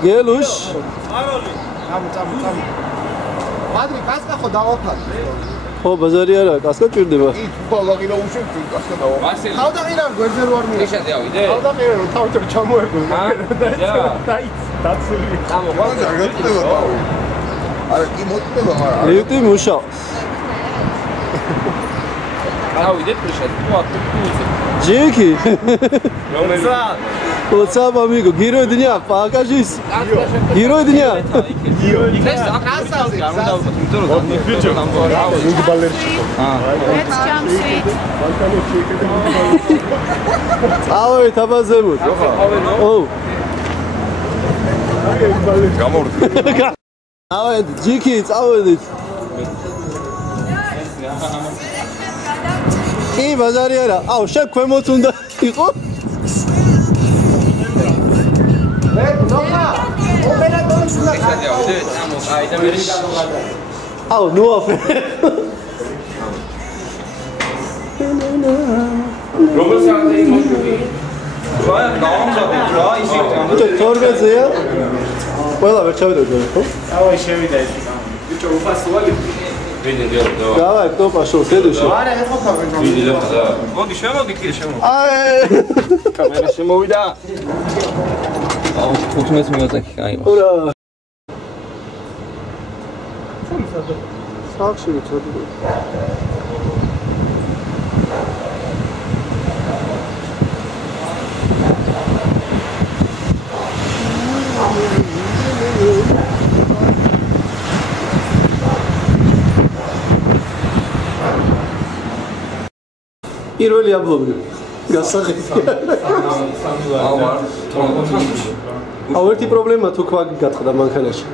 გელუშ მადრი კასკა ხო დავაფარ ხო ბაზარი არა კასკა ჭირდება ბოლოგინა უშევ კასკა დავაფარ თავდაღირა გვერდზე რო არ მია ეშაზე ავიდე თავდაღირა რო თავთან ჩამოერგო დაცული ამოყვა არა კი მოტდება მაგრამ ლიფტი მუშაობს ავიდეთ პრიშად თუ აკუცე ჯიკი რომელიც WhatsApp amigo giro dnia pakajis giro dnia ეს აკასაზე არ უნდა ვთქვი იმიტომ რომ ბიჭო ინგი ბალერში Let's jump sweet. წავედით აბაზემოთ ო გამორდი წავედით ჯიკი წავედით კი ბაზარი არა აუ შენ ქვემოთ უნდა იყო ეშაზე ავიდეთ ამოყაი და მე აუ ნუ აფრე როგორ საათი მოშვი რა დავამზადე რა ისე ბიჭო თორმეზეა ყველა ვერ ჩავიდოდი ხო ავай შევიდა ეს ბიჭო უფასოა ვიდეო და გავაი ტოპა შოუ სედუში არა ეხოხა ვიდეო და მოდი შემოდი კიდე შემოდი აი კამერა შემოვიდა აუ 15 მიოთაკი კაი ურა სახში ვიცოდი პირველი ამბობი გასაღები აუ ერთი პრობლემა თუ ქვაგი გატყდა მანქანაში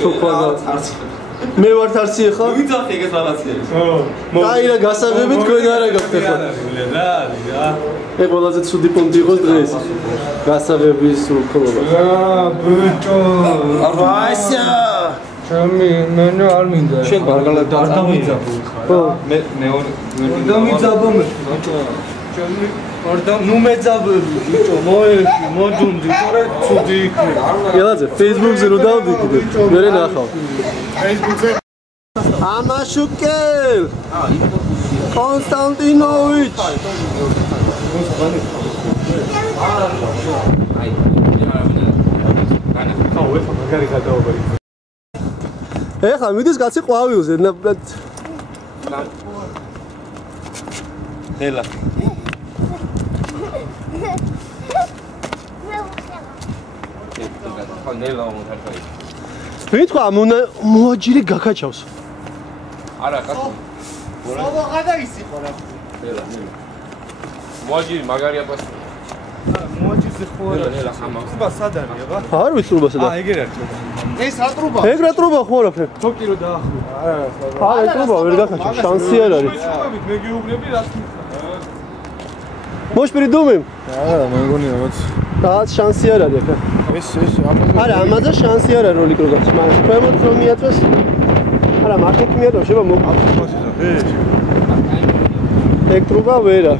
თუ ქვაგი მე ვარ თარცი ხა ვიძახი ეგეთ რაღაცებს აი რა გასაღები თქვენ არა გაქვთ ხა ე ყველაზე ცუდი პონტი იყოს დღეს გასაღების უკრობა ბიჭო ვასა ჩემი მე არ მინდა შენ ბარგალად არ დამიძაბო ხო მე მეორე დამიძაბო მე ჩემი არ და ნუ მეძაბები ბიჭო მოეში მოძუნდი თორე ცუდი იქნება ელაძე Facebook-ზე რო დავდიქიდე მე ნახავ Facebook-ზე ამაშუკელ კონსტანტინოვიჩ ეხლა მიდის კაცი ყვავილზე ნელა ნელა მომთხოვი ვიტყვა მოაჯირი გაკაჩავს არა კაცო სულო გადაისიყო რა ნელა მოაჯირი მაგარია პასი მოაჯირზე ხო არა ნელა ხამავს ტრუბა სად არის აბა არ ვიცი ტრუბასა და ეგერ არის ეს რა ტრუბა ეგ რა ტრუბა ხო არაფერ თოკი რო დაახლა არა ტრუბა ვერ გაკაჩა შანსი არ არის მე გეუბნები რას მოშპირი დუმი არა მე მგონი რაღაც რაღაც შანსი არ არის ახლა ეს არა ამაზე შანსი არ არის როლიკ როგაც მაგრამ ქვემოთ რომ მიაწვეს არა მარკეტი მიაწვეს შევა ეგ ტრუბა ვერა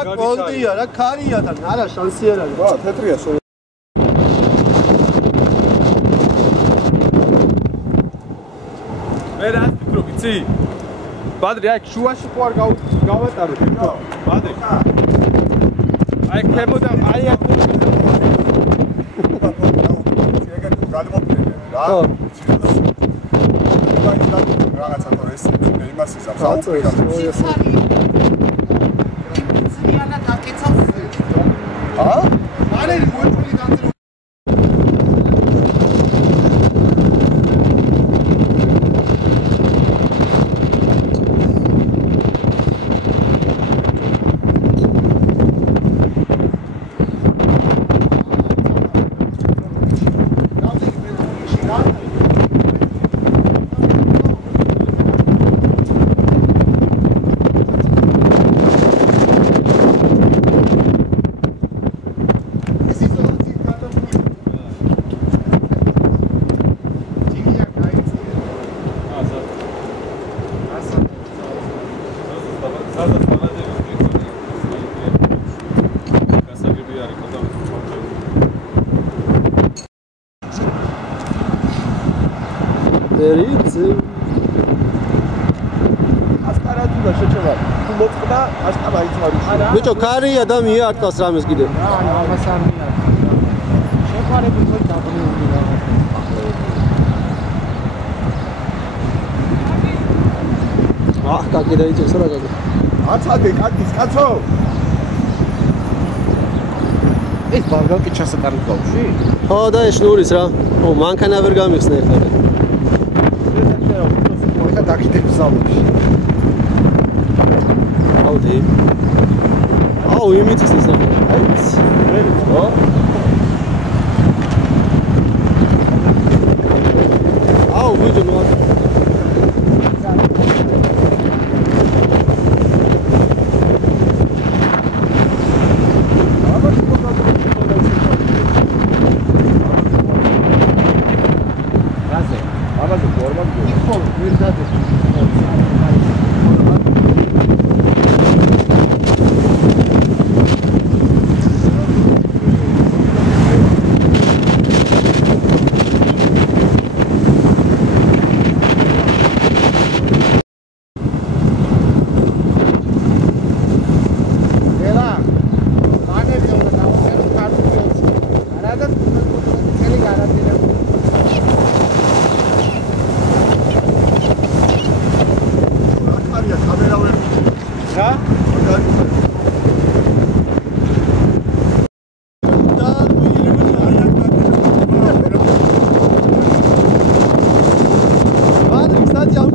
არა კონტია რა ქარია და არა შანსი არ არის ბა თეთრია სულ მე რა ვფიქრობ იცი ბადრი აი შუაში ხო არ გავატარო თვითონ ბადრი აი ქემოდა აი აქ ხო რაღაცა თორე ეს იმას იზამს აუწევს მალერი მოიწვი განძრო წერიცი. ასკარადულა შეჭება. თუ მოწყდა, ასკარა იწვარი. ბიჭო, კარია და მიარტყას რამეს კიდე. ამას არ მიარტყა. შეყარები თქო დაბნეული რაღაც. აჰ, კაკი დაიწევს რა კაკი. აცადე კაკის კაცო. ეს ბარგაკი ჩასატარებ გავში? ხო და ეს შნურის რა. ო, მანქანა ვერ გამიხსნა ერთად. ხა დაგიდებს ზავში. აუდი. აუ, იმით ის ნახე. აიც. ვერიტო. აუ, ვიჯო ნუ.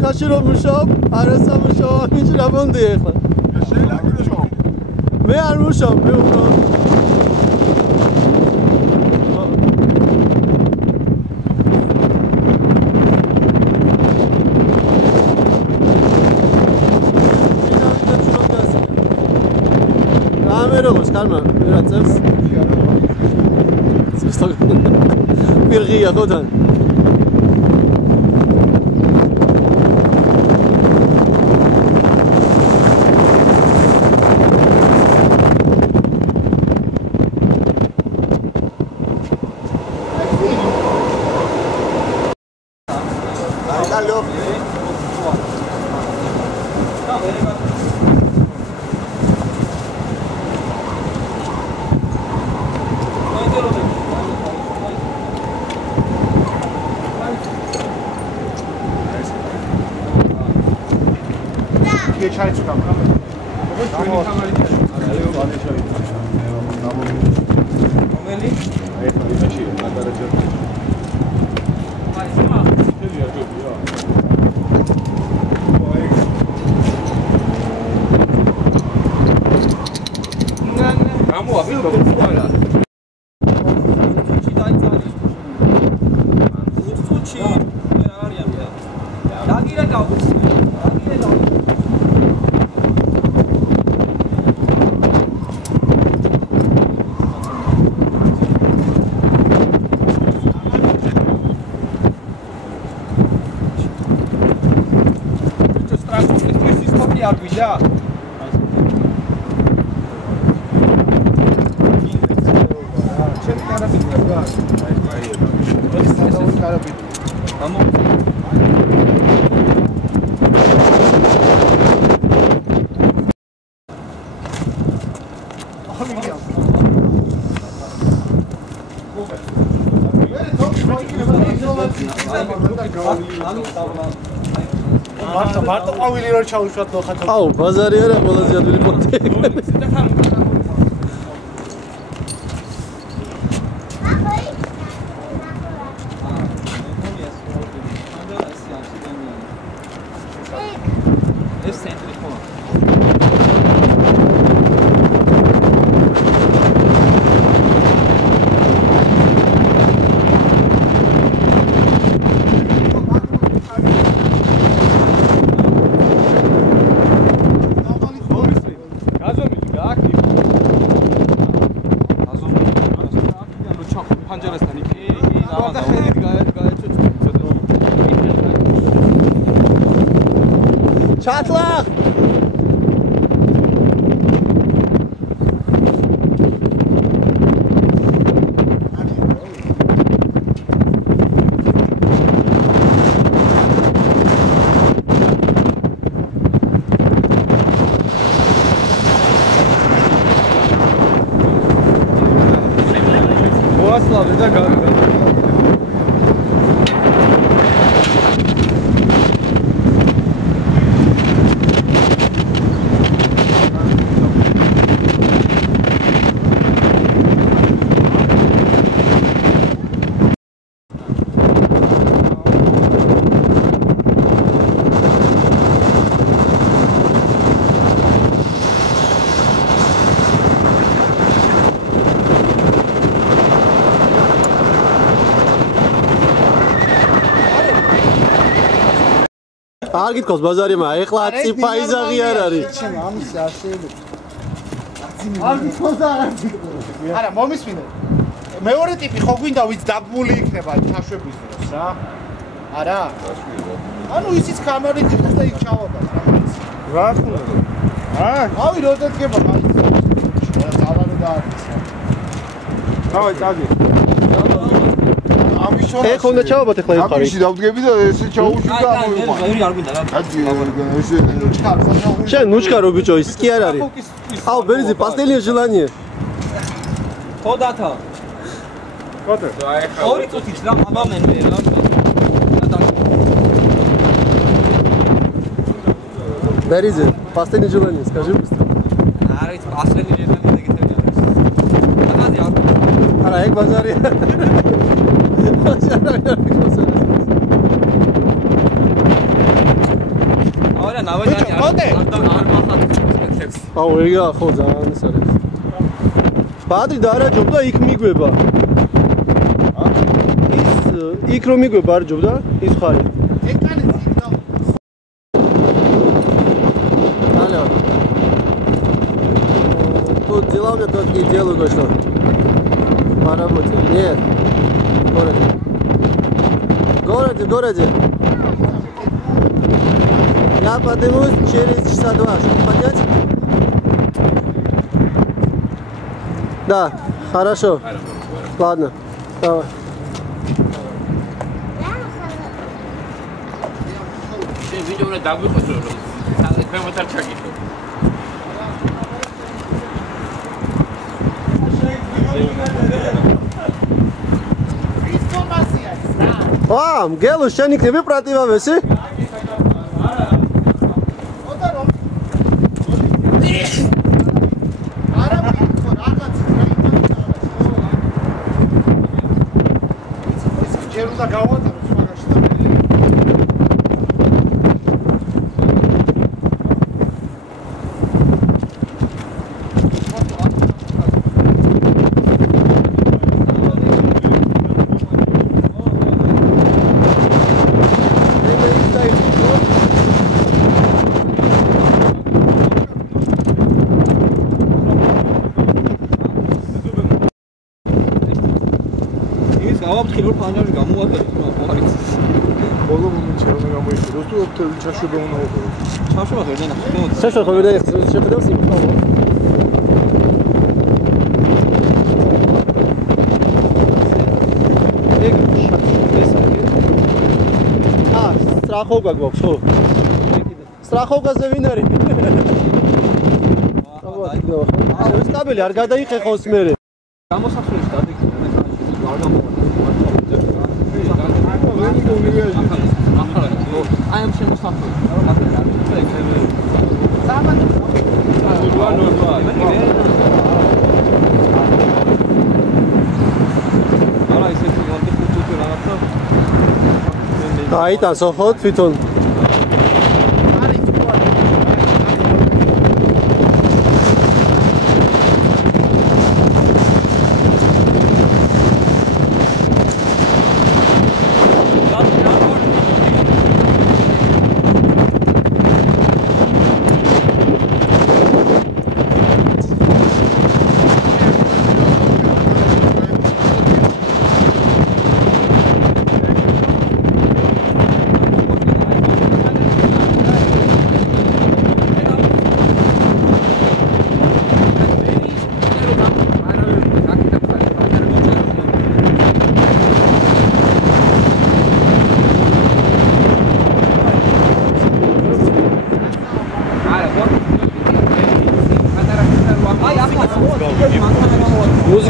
კაცი რომ მუშაობ, არასამუშაო ამით რა მომდია ახლა? შეიძლება გიშო. მე არ მუშაობ, მე უბრალოდ რამე როგორც კარმა, რა წევს? ცოტა პირღია ხოთან. ჩაიცუდა კამერა. როგორც ჩვენი კამერა. რომელი? აი ეს მაშინ გადარაჯო. Yeah. მარტო ყავილი რო ჩაუშვათ ნახა. აუ, ბაზარი არა ყველაზე ადვილი პონტი. ეს ცენტრი ხო? ჩათლახ გასლავე და არ გითხოს ბაზარი მაგრამ ეხლა ციფა იზაღი არ არის ამის არ შეიძლება არ გითხოს აღარ გითხოს არა მომისმინე მეორე ტიპი ხო გვინდა ვიც დაბმული იქნება ჩაშვების დროს რა არა ანუ ისიც კამერით იყოს და იქ ჩავაბა რა თქმა უნდა ავი რო დადგება მაინც ზავარი და არის დავაი წადი ეხლა უნდა ჩავაბათ ეხლა ეს ხარი აკიში დავდგები და ესე ჩაუშვი და ამოვიყვა არ გვინდა რა ესე შენ ნუჩკარო ბიჭო ის კი არ არის აუ ბერიზი პასტელია ჟელანიე ხოდათა ხოდე ორი წუთიც რა მომამენე რა ბერიზი პასტელი ჟელანიე скажи быстро არის პასტელი ჟელანიე და გითხრები არის არა ეგ ბაზარია არა ნავაჯანი არ მახატებს აუ ეგა ხო ძალიან ის არის ბადრი და არა ჯობდა იქ მიგვება ის იქ რომ მიგვება არ ჯობდა ის ხარი алло тут дела у меня только делаю кое-что по работе нет в городе. Я поднимусь через часа 2, чтобы понять? Да, хорошо. Ладно, давай. Видео на дабу хочу. Надо прямо торчать. გელო შენ იქნები პრატივავესი? ხილურ ფანჯარში გამოვატეთ მოხარიც. ბოლო მომენტში რომ გამოიჭირო, თუ ოფთელი ჩაშვება უნდა მოხდეს. ჩაშვება ვერ დანახეთ. ჩაშვება ვერ დანახეთ, შეხედავს იმ ხოლმე. ეგ ეს არის. სტრახოვკა გვაქვს, ხო? სტრახოვკაზე ვინ არის? ეს კაბელი არ გადაიხეხოს მერე. გამოსახულში დადიქცე არ გამოვა. I am sure something. აიტანსო ხო თვითონ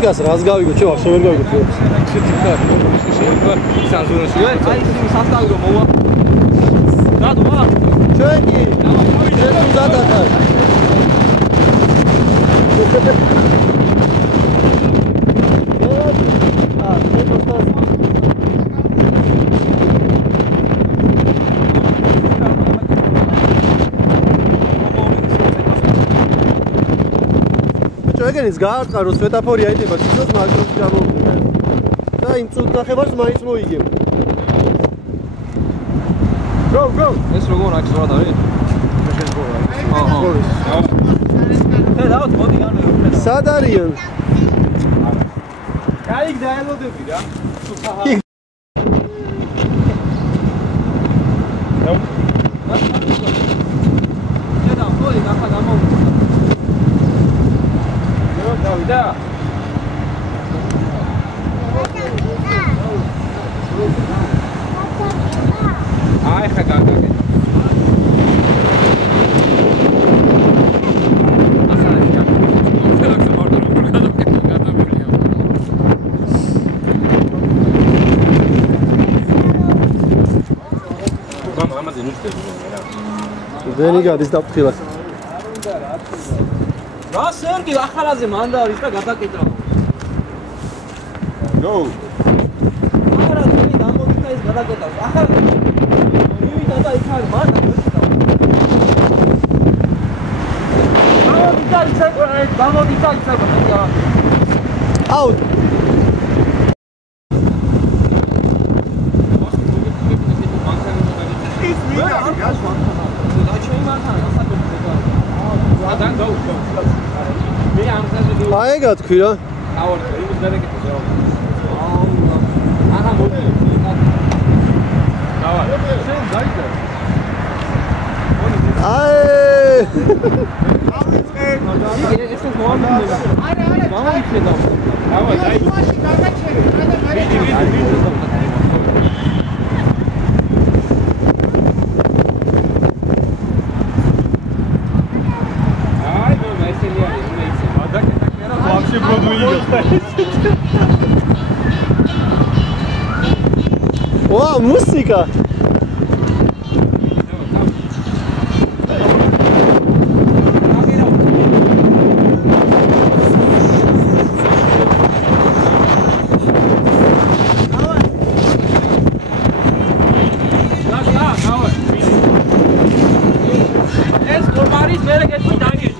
გას რას გავიგო, ჩვენ ვარ შევერ გავიგო თუ. სასტავრო მოვა. დადვა. ჩვენი. ჩვენ დადადა. ეგენის გაარტყარო სვეტაფორი აიდება ციცოს მაგროსი გამოვიდა და იმ წუთ ნახევარს მაინც მოიგებ. Go go. ეს როგორ აქვს რა დავი? აჰა. და დავთ მოდი განვე უფრო. სად არიან? კაი დაელოდები რა. და მოდი ნახა გამოვიდა. Da. Ai, cagada. ვენი გადის დაფრთხილად. რა სერგი ახალაზე მანდა არის და გადაკეთრა. Go. არა, თქვენი დამოვიდა ის გადაკეთრა. ახალ მივიდა და იქ არის მანდა. გამოვიდა ის საკუთრება. აუტ. ის მინდა გასვა. და ჩემი მანთან ადან go. აი გათქვი რა. აუ, ის დარეკეთე რა. აუ, აჰა მოდი. დავა. შენ დაიძა. აი. ეს მოამბია. არა. გამოვიხედა. დავა, დაიძა. მაშინ გადაჭერე, Ვა, მუსიკა. ეს გორმარის მერე კეთილი დაგიჟ.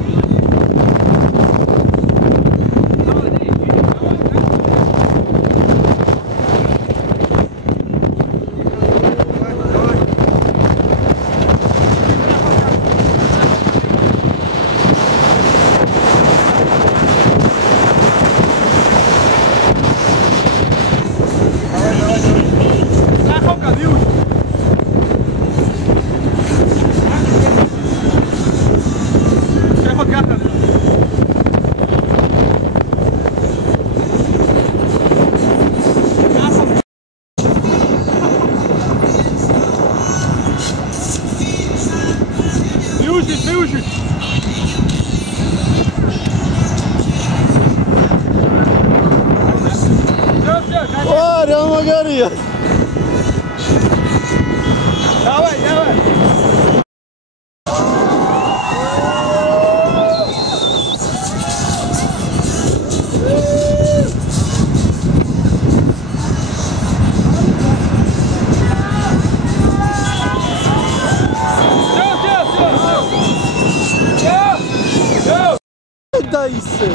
მაგარია. Давай. დაისე.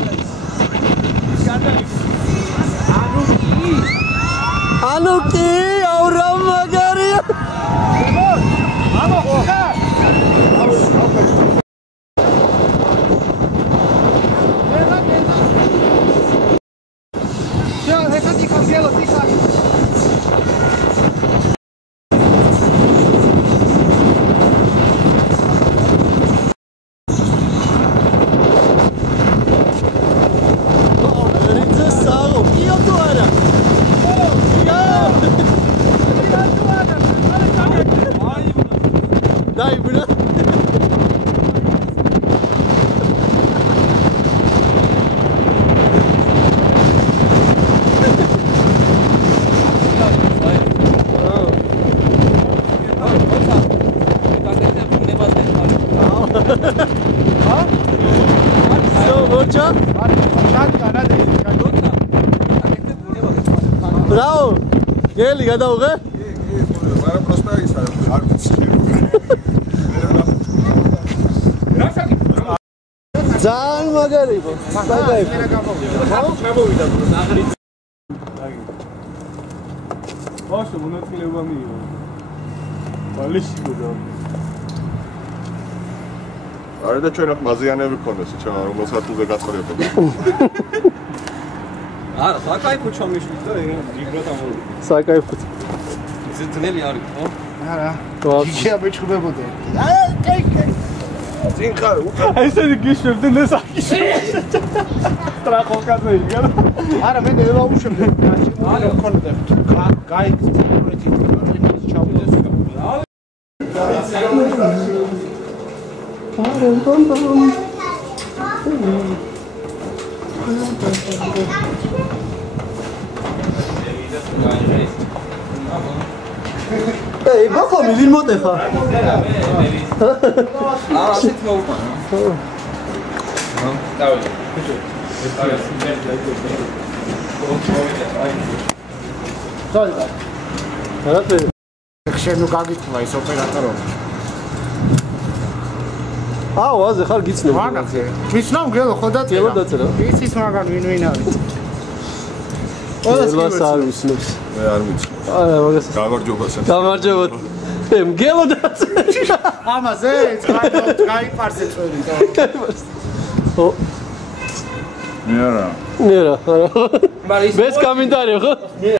ანუ კი, აუ რა მაგარია. ბრავო გელი გადაუღე მაგრამ პროსტა ის არ ვიცი ძალიან მაგარი იყო საკაიფო ჩამოვიდა ნახრი ბავშვი მონაწილეობა მიიღო ბალიში გოდა არა და ჩვენ აქ მაზიანები გქონდეს ჩემ რომ სათულზე გაცხრებოდა არა საკაიფო ჩამიშვის და იგრა დამოვიდა საკაიფო ძნელი არის ხო არა ვაფშე იქა მეჩხუბებოდა აა კაი წინ ხარ ესენი გიშვებდნენ ეს აკიში ტრახო კაზე იგა არა მე ელაუშებდი არა მქონდა გაი ჩავდეს ეი ბახომი ვინ მოტეხა ასეთ მოუყვანა დავით არაფერი ხშენუ გაგიწვა ის ოპერატორო აუ აზე ხარ გიცნობ ვანახე მისნამ გელო ხო გელო დაწერა იცის მაგან ვინ არის ყველას არ ვიცნობს მე არ ვიცი არა მაგას გამარჯობა გამარჯობა მგელო დაწერა ამაზე წაი პარსე წვერი ო მე არა ნერა არა მაგრამ ის без комментариев ხო